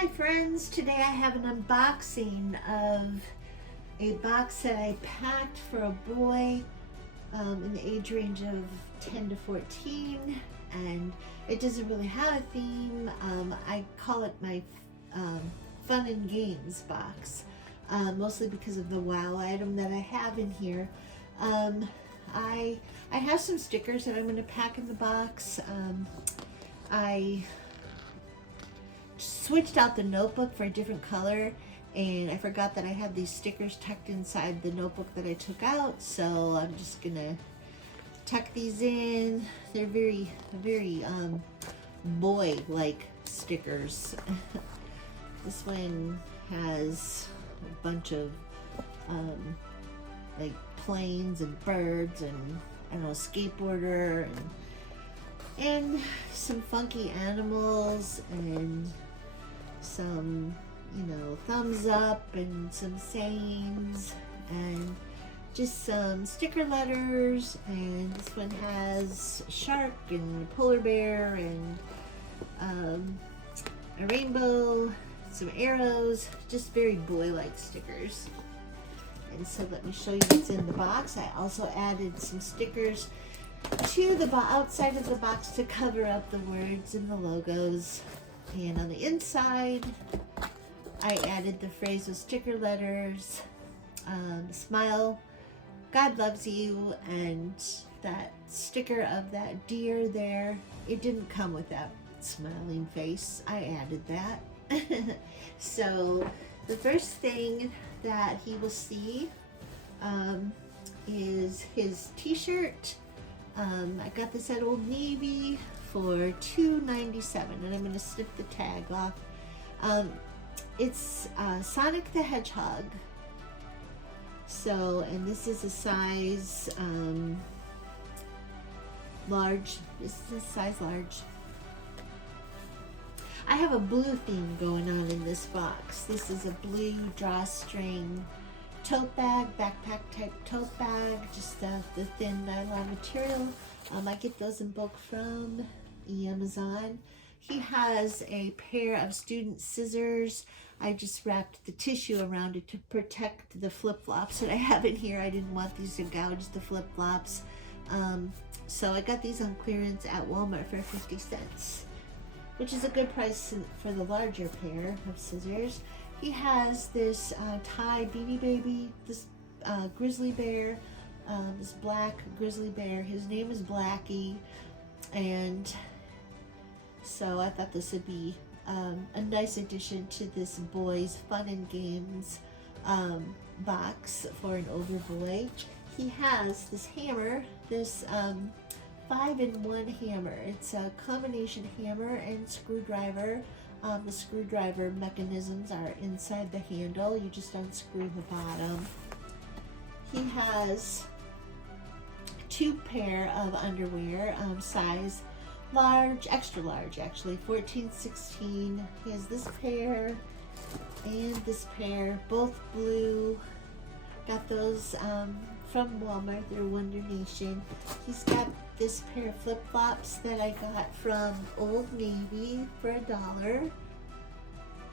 Hi friends, today I have an unboxing of a box that I packed for a boy in the age range of 10 to 14, and it doesn't really have a theme. I call it my fun and games box, mostly because of the wow item that I have in here. I have some stickers that I'm going to pack in the box. I switched out the notebook for a different color, and I forgot that I had these stickers tucked inside the notebook that I took out, so I'm just gonna tuck these in. They're very boy-like stickers. This one has a bunch of like planes and birds and I don't know, skateboarder and some funky animals and some, you know, thumbs up and some sayings and just some sticker letters. And this one has a shark and a polar bear and a rainbow, some arrows, just very boy-like stickers. And so let me show you what's in the box. I also added some stickers to the outside of the box to cover up the words and the logos. And on the inside, I added the phrase with sticker letters, smile, God loves you, and that sticker of that deer there. It didn't come with that smiling face. I added that. So the first thing that he will see is his t-shirt. I got this at Old Navy for $2.97, and I'm going to snip the tag off. It's Sonic the Hedgehog. So, and this is a size large. This is a size large. I have a blue theme going on in this box. This is a blue drawstring tote bag, backpack type tote bag, just the thin nylon material. I get those in bulk from Amazon. He has a pair of student scissors. I just wrapped the tissue around it to protect the flip-flops that I have in here. I didn't want these to gouge the flip-flops. So I got these on clearance at Walmart for 50 cents, which is a good price for the larger pair of scissors. He has this Thai Beanie Baby, this grizzly bear, this black grizzly bear. His name is Blackie, and so I thought this would be a nice addition to this boy's fun and games box for an older boy. He has this hammer, this 5-in-1 hammer. It's a combination hammer and screwdriver. The screwdriver mechanisms are inside the handle. You just unscrew the bottom. He has two pair of underwear, size large, extra large actually, 14-16. He has this pair and this pair, both blue. Got those from Walmart. They're Wonder Nation. He's got this pair of flip-flops that I got from Old Navy for $1.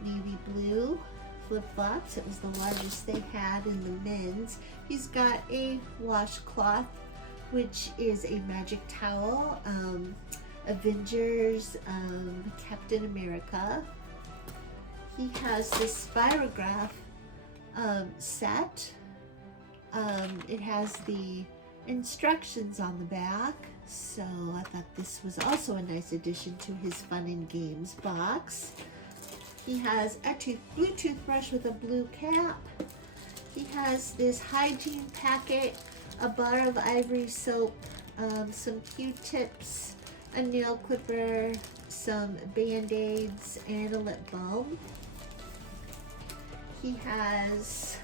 Navy blue flip-flops. It was the largest they had in the men's. He's got a washcloth, which is a magic towel. Avengers, Captain America. He has this spirograph set. It has the instructions on the back, so I thought this was also a nice addition to his fun and games box. He has a blue toothbrush with a blue cap. He has this hygiene packet, a bar of ivory soap, some Q-tips, a nail clipper, some Band-Aids, and a lip balm. He has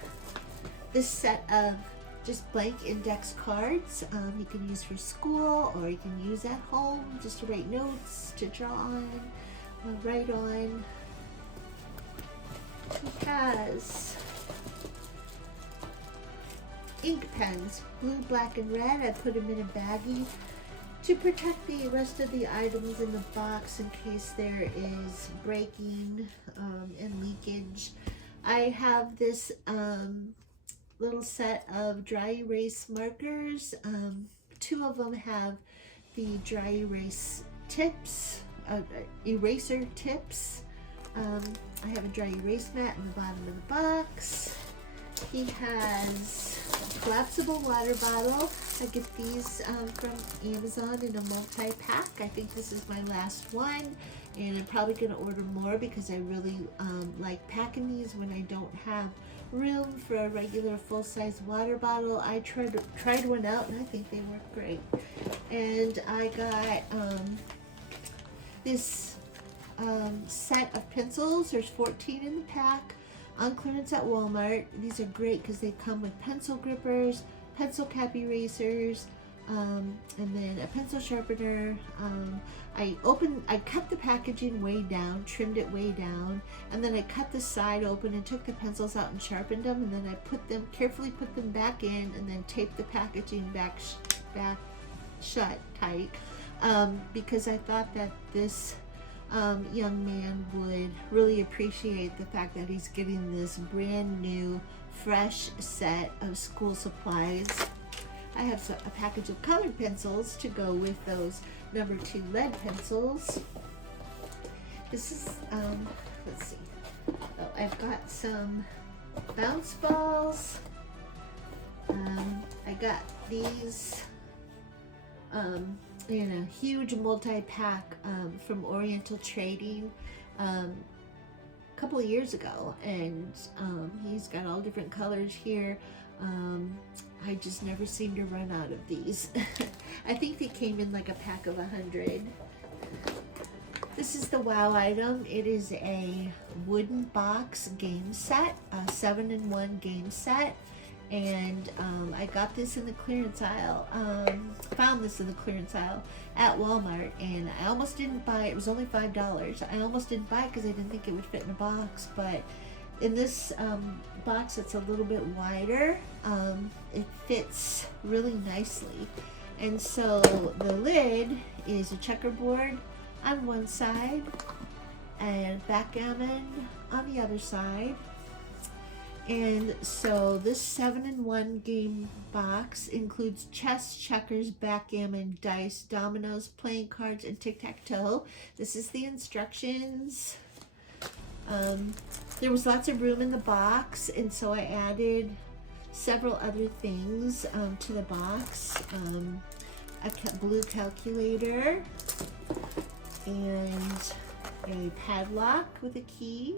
this set of just blank index cards you can use for school, or you can use at home just to write notes, to draw on, write on. He has ink pens, blue, black, and red. I put them in a baggie to protect the rest of the items in the box in case there is breaking and leakage. I have this little set of dry erase markers. Two of them have the dry erase tips, eraser tips. I have a dry erase mat in the bottom of the box. He has a collapsible water bottle. I get these from Amazon in a multi-pack. I think this is my last one, and I'm probably going to order more because I really like packing these when I don't have room for a regular full-size water bottle. I tried one out and I think they work great. And I got this set of pencils. There's 14 in the pack on clearance at Walmart. These are great because they come with pencil grippers, pencil cap erasers, and then a pencil sharpener. I cut the packaging way down, trimmed it way down, and then I cut the side open and took the pencils out and sharpened them, and then I carefully put them back in, and then taped the packaging back shut tight, because I thought that this young man would really appreciate the fact that he's getting this brand new, fresh set of school supplies. I have a package of colored pencils to go with those number 2 lead pencils. This is, let's see. Oh, I've got some bounce balls. I got these in a huge multi-pack from Oriental Trading a couple of years ago, and he's got all different colors here. I just never seem to run out of these. I think they came in like a pack of 100. This is the wow item. It is a wooden box game set, a 7-in-1 game set. And I got this in the clearance aisle, found this in the clearance aisle at Walmart, and I almost didn't buy it. It was only $5. I almost didn't buy it because I didn't think it would fit in a box, but in this box it's a little bit wider. It fits really nicely. And so the lid is a checkerboard on one side and backgammon on the other side. And so this 7-in-1 game box includes chess, checkers, backgammon, dice, dominoes, playing cards, and tic-tac-toe. This is the instructions. There was lots of room in the box, and so I added several other things to the box. A blue calculator and a padlock with a key,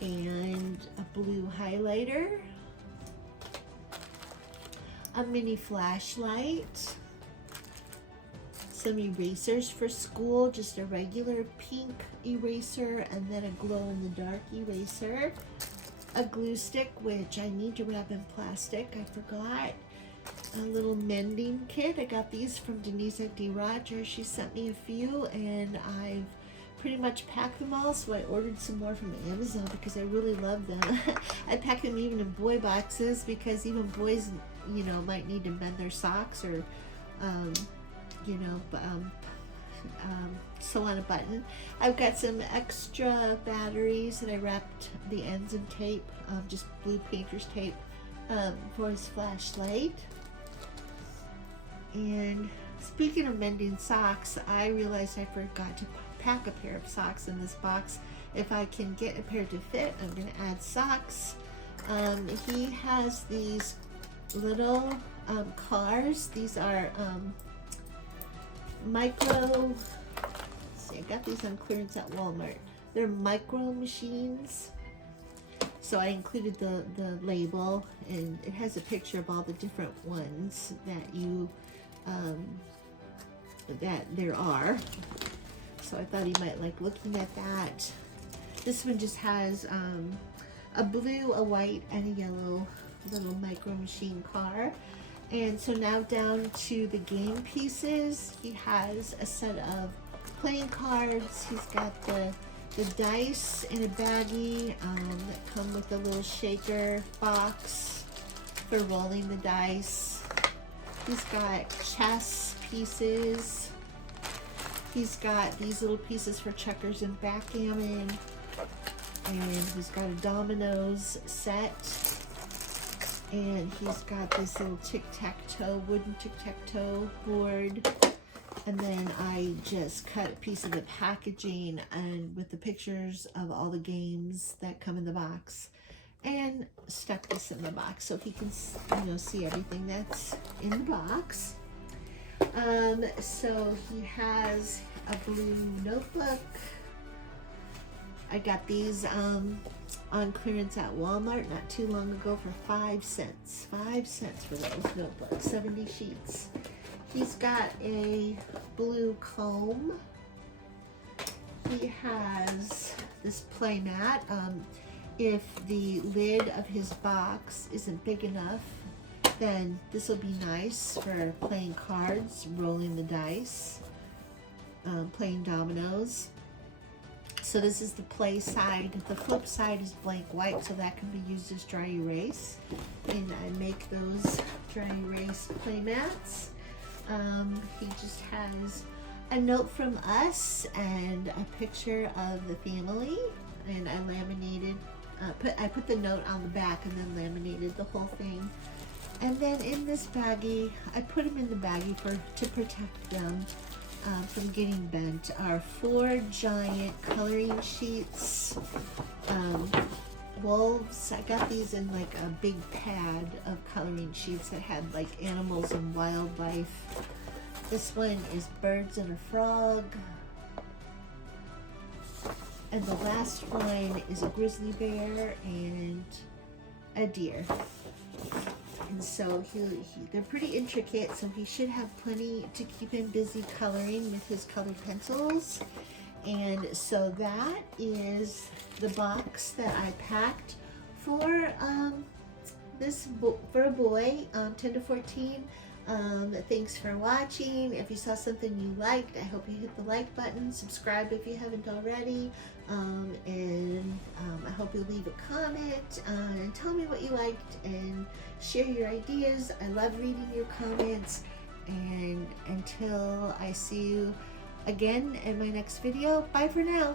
and a blue highlighter, a mini flashlight, some erasers for school, just a regular pink eraser, and then a glow-in-the-dark eraser, a glue stick, which I need to wrap in plastic, I forgot, a little mending kit. I got these from Denise at D. Rogers. She sent me a few, and I've pretty much packed them all, so I ordered some more from Amazon because I really love them. I pack them even in boy boxes because even boys, you know, might need to mend their socks or, you know, sew on a button. I've got some extra batteries that I wrapped the ends in tape, just blue painter's tape, for his flashlight. And speaking of mending socks, I realized I forgot to pack a pair of socks in this box. If I can get a pair to fit, I'm going to add socks. He has these little cars. These are micro, let's see, I got these on clearance at Walmart. They're micro machines. So I included the label, and it has a picture of all the different ones that you that there are. So I thought he might like looking at that. This one just has a blue, a white, and a yellow little micro machine car. And so now down to the game pieces. He has a set of playing cards. He's got the dice in a baggie that come with a little shaker box for rolling the dice. He's got chess pieces. He's got these little pieces for checkers and backgammon. And he's got a dominoes set. And he's got this little tic-tac-toe, wooden tic-tac-toe board. And then I just cut a piece of the packaging and with the pictures of all the games that come in the box, and stuck this in the box so he can, you know, see everything that's in the box. So he has a blue notebook. I got these on clearance at Walmart not too long ago for 5 cents. 5 cents for those notebooks, 70 sheets. He's got a blue comb. He has this play mat. If the lid of his box isn't big enough, then this will be nice for playing cards, rolling the dice, playing dominoes. So this is the play side. The flip side is blank white, so that can be used as dry erase. And I make those dry erase play mats. He just has a note from us and a picture of the family, and I laminated, I put the note on the back and then laminated the whole thing. And then in this baggie, I put them in the baggie to protect them from getting bent, are 4 giant coloring sheets. Wolves, I got these in like a big pad of coloring sheets that had like animals and wildlife. This one is birds and a frog. And the last one is a grizzly bear and a deer. And so they're pretty intricate, so he should have plenty to keep him busy coloring with his colored pencils. And so that is the box that I packed for for a boy, 10 to 14. Thanks for watching. If you saw something you liked, I hope you hit the like button, subscribe if you haven't already, and I hope you'll leave a comment and tell me what you liked and share your ideas. I love reading your comments, and until I see you again in my next video, bye for now.